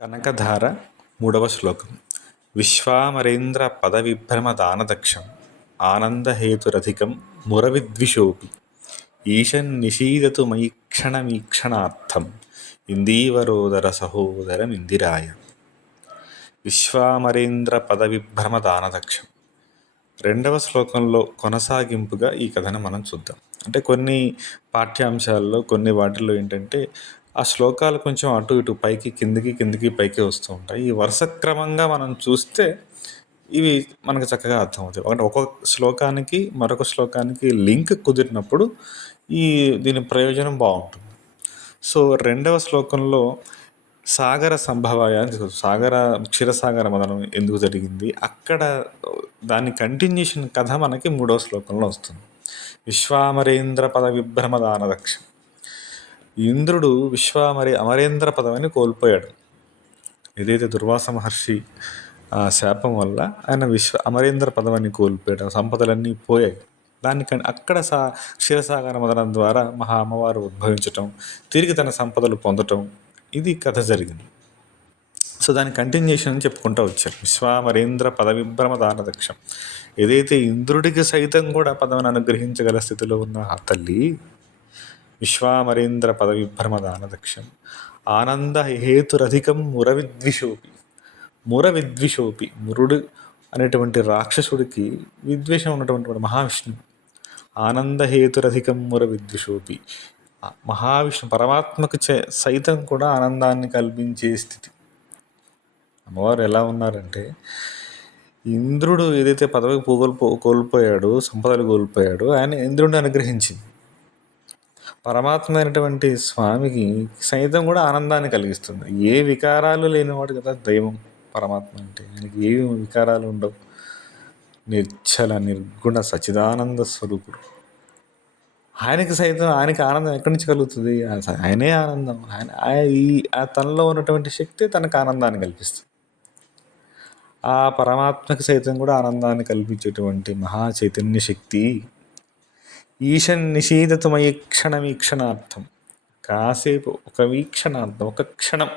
కనకధార మూడవ శ్లోకం. విశ్వామరేంద్ర పదవిభ్రమ దానదక్షం ఆనందహేతురధికం మురవిద్విషోపి ఈశన్నిషీదతు మయి క్షణమీక్షణార్థం ఇందీవరోదర సహోదరమిందిరాయ విశ్వామరేంద్ర పదవిభ్రమ దానదక్షం రెండవ శ్లోకంలో కొనసాగింపుగా ఈ కథను మనం చూద్దాం. అంటే కొన్ని పాఠ్యాంశాల్లో కొన్ని వాటిల్లో ఏంటంటే ఆ శ్లోకాలు కొంచెం అటు ఇటు పైకి కిందికి కిందికి పైకి వస్తూ ఉంటాయి. ఈ వరుస క్రమంగా మనం చూస్తే ఇవి మనకు చక్కగా అర్థమవుతాయి. అంటే ఒక్కొక్క శ్లోకానికి మరొక శ్లోకానికి లింక్ కుదిరినప్పుడు ఈ దీని ప్రయోజనం బాగుంటుంది. సో రెండవ శ్లోకంలో సాగర సంభవాయ సాగర క్షీరసాగర మదనం ఎందుకు జరిగింది? అక్కడ దాని కంటిన్యూషన్ కథ మనకి మూడవ శ్లోకంలో వస్తుంది. విశ్వామరేంద్ర పద విభ్రమ దానదక్షం ఇంద్రుడు విశ్వామరి అమరేంద్ర పదవిని కోల్పోయాడు. ఏదైతే దుర్వాస మహర్షి ఆ శాపం వల్ల ఆయన విశ్వ అమరేంద్ర పదవిని కోల్పోయాడు. సంపదలన్నీ పోయాయి. దానికని అక్కడ సా క్షీరసాగర మదనం ద్వారా మహా అమ్మవారు ఉద్భవించటం తిరిగి తన సంపదలు పొందటం ఇది కథ జరిగింది. సో దాని కంటిన్యూషన్ అని చెప్పుకుంటూ వచ్చారు. విశ్వామరేంద్ర పదవిభ్రమ దానదక్షం. ఏదైతే ఇంద్రుడికి సైతం కూడా పదవిని అనుగ్రహించగల స్థితిలో ఉన్న ఆ తల్లి విశ్వామరేంద్ర పదవిభ్రమదానదక్షం ఆనంద హేతురధికం మురవిద్విషోపి మురవిద్విషోపి మురుడు అనేటువంటి రాక్షసుడికి విద్వేషం ఉన్నటువంటి మహావిష్ణువు. ఆనందహేతురధికం ముర విద్విషోపి మహావిష్ణు పరమాత్మకు చే సైతం కూడా ఆనందాన్ని కల్పించే స్థితి. అమ్మవారు ఎలా ఉన్నారంటే ఇంద్రుడు ఏదైతే పదవి కోల్పో కోల్పోయాడో సంపదలు కోల్పోయాడో ఆయన ఇంద్రుడిని అనుగ్రహించింది. పరమాత్మ అయినటువంటి స్వామికి సైతం కూడా ఆనందాన్ని కలిగిస్తుంది. ఏ వికారాలు లేనివాడు కదా దైవం పరమాత్మ అంటే. ఆయనకి ఏవి వికారాలు ఉండవు. నిర్చల నిర్గుణ సచిదానంద స్వరూపుడు. ఆయనకి సైతం ఆయనకి ఆనందం ఎక్కడి నుంచి కలుగుతుంది? ఆయనే ఆనందం. ఆయన ఈ ఆ తనలో ఉన్నటువంటి శక్తి తనకు ఆనందాన్ని కల్పిస్తుంది. ఆ పరమాత్మకి సైతం కూడా ఆనందాన్ని కల్పించేటువంటి మహా చైతన్య శక్తి ఈశన్ నిషీదతుమయ క్షణమీక్షణార్థం కాసేపు ఒక వీక్షణార్థం ఒక క్షణం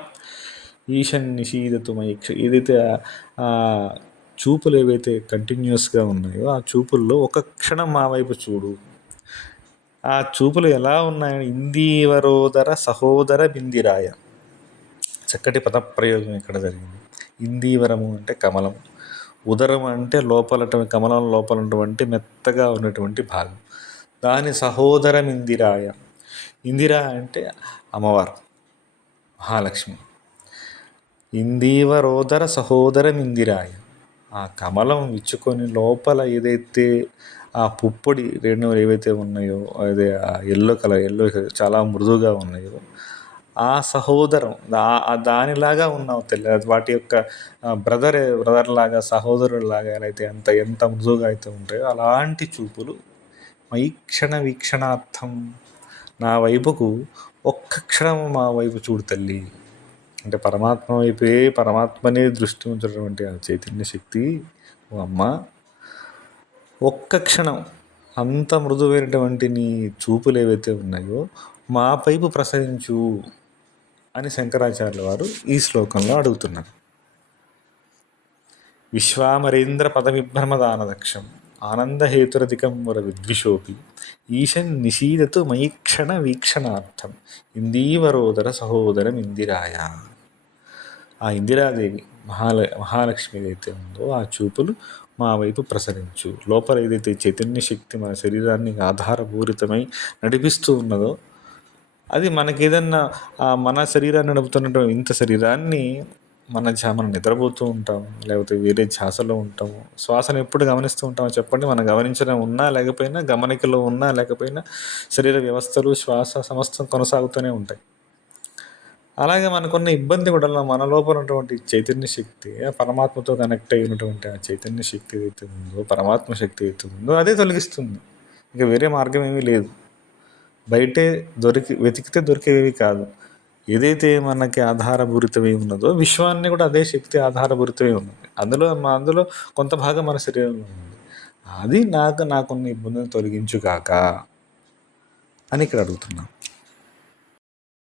ఈశన్ నిషీదతుమయ ఏదైతే చూపులు ఏవైతే కంటిన్యూస్గా ఉన్నాయో ఆ చూపుల్లో ఒక క్షణం మా వైపు చూడు. ఆ చూపులు ఎలా ఉన్నాయని ఇందీవరోదర సహోదర బిందిరాయ. చక్కటి పదప్రయోగం ఇక్కడ జరిగింది. ఇందీవరము అంటే కమలం. ఉదరం అంటే లోపల కమలం లోపల ఉన్నటువంటి మెత్తగా ఉన్నటువంటి భాగం. దాని సహోదరం ఇందిరాయ. ఇందిరా అంటే అమ్మవారు మహాలక్ష్మి. ఇందీవరోదర సహోదరం ఇందిరాయ. ఆ కమలం ఇచ్చుకొని లోపల ఏదైతే ఆ పుప్పొడి రేణువులు ఏవైతే ఉన్నాయో అదే ఆ ఎల్లో కలర్ ఎల్లో చాలా మృదువుగా ఉన్నాయో ఆ సహోదరం దానిలాగా ఉన్నావు తెల్ల. వాటి యొక్క బ్రదర్ బ్రదర్ లాగా సహోదరులాగా ఎలా అయితే ఎంత ఎంత మృదువుగా అయితే ఉంటాయో అలాంటి చూపులు మైక్షణ వీక్షణార్థం నా వైపుకు ఒక్క క్షణం మా వైపు చూడు తల్లి. అంటే పరమాత్మ వైపే పరమాత్మనే దృష్టి ఉంచినటువంటి ఆ చైతన్య శక్తి ఓ అమ్మ. ఒక్క క్షణం అంత మృదువైనటువంటి నీ చూపులు ఏవైతే ఉన్నాయో మా పైపు ప్రసరించు అని శంకరాచార్యుల వారు ఈ శ్లోకంలో అడుగుతున్నారు. విశ్వామరేంద్ర పదవిభ్రమదానదక్షం. ఆనందహేతురధికం వర విద్విషోపి ఈశన్ నిషీదతు మయిక్షణ వీక్షణార్థం ఇందీవరోదర సహోదరం ఇందిరాయ ఆ ఇందిరాదేవి మహాల మహాలక్ష్మి ఏదైతే ఉందో ఆ చూపులు మా వైపు ప్రసరించు. లోపల ఏదైతే చైతన్య శక్తి మన శరీరాన్ని ఆధారపూరితమై నడిపిస్తూ ఉన్నదో అది మనకేదన్నా మన శరీరాన్ని నడుపుతున్నటువంటి ఇంత శరీరాన్ని మన మనం నిద్రపోతూ ఉంటాం లేకపోతే వేరే ధ్యాసలో ఉంటాము శ్వాసను ఎప్పుడు గమనిస్తూ ఉంటామో చెప్పండి. మనం గమనించడం ఉన్నా లేకపోయినా గమనికలో ఉన్నా లేకపోయినా శరీర వ్యవస్థలు శ్వాస సమస్తం కొనసాగుతూనే ఉంటాయి. అలాగే మనకున్న ఇబ్బంది కూడా మన లోపల ఉన్నటువంటి చైతన్య శక్తి పరమాత్మతో కనెక్ట్ అయినటువంటి ఆ చైతన్య శక్తి ఏదైతే ఉందో పరమాత్మ శక్తి ఏదైతే ఉందో అదే తొలగిస్తుంది. ఇంకా వేరే మార్గం ఏమీ లేదు. బయటే దొరికి వెతికితే దొరికేవి కాదు. ఏదైతే మనకి ఆధారభూరితమై ఉన్నదో విశ్వాన్ని కూడా అదే శక్తి ఆధారభూరితమై ఉన్నది. అందులో అందులో కొంత భాగం మన శరీరంలో ఉంది. అది నాకు నాకున్న ఇబ్బందిని తొలగించుగాక అని ఇక్కడ అడుగుతున్నాం.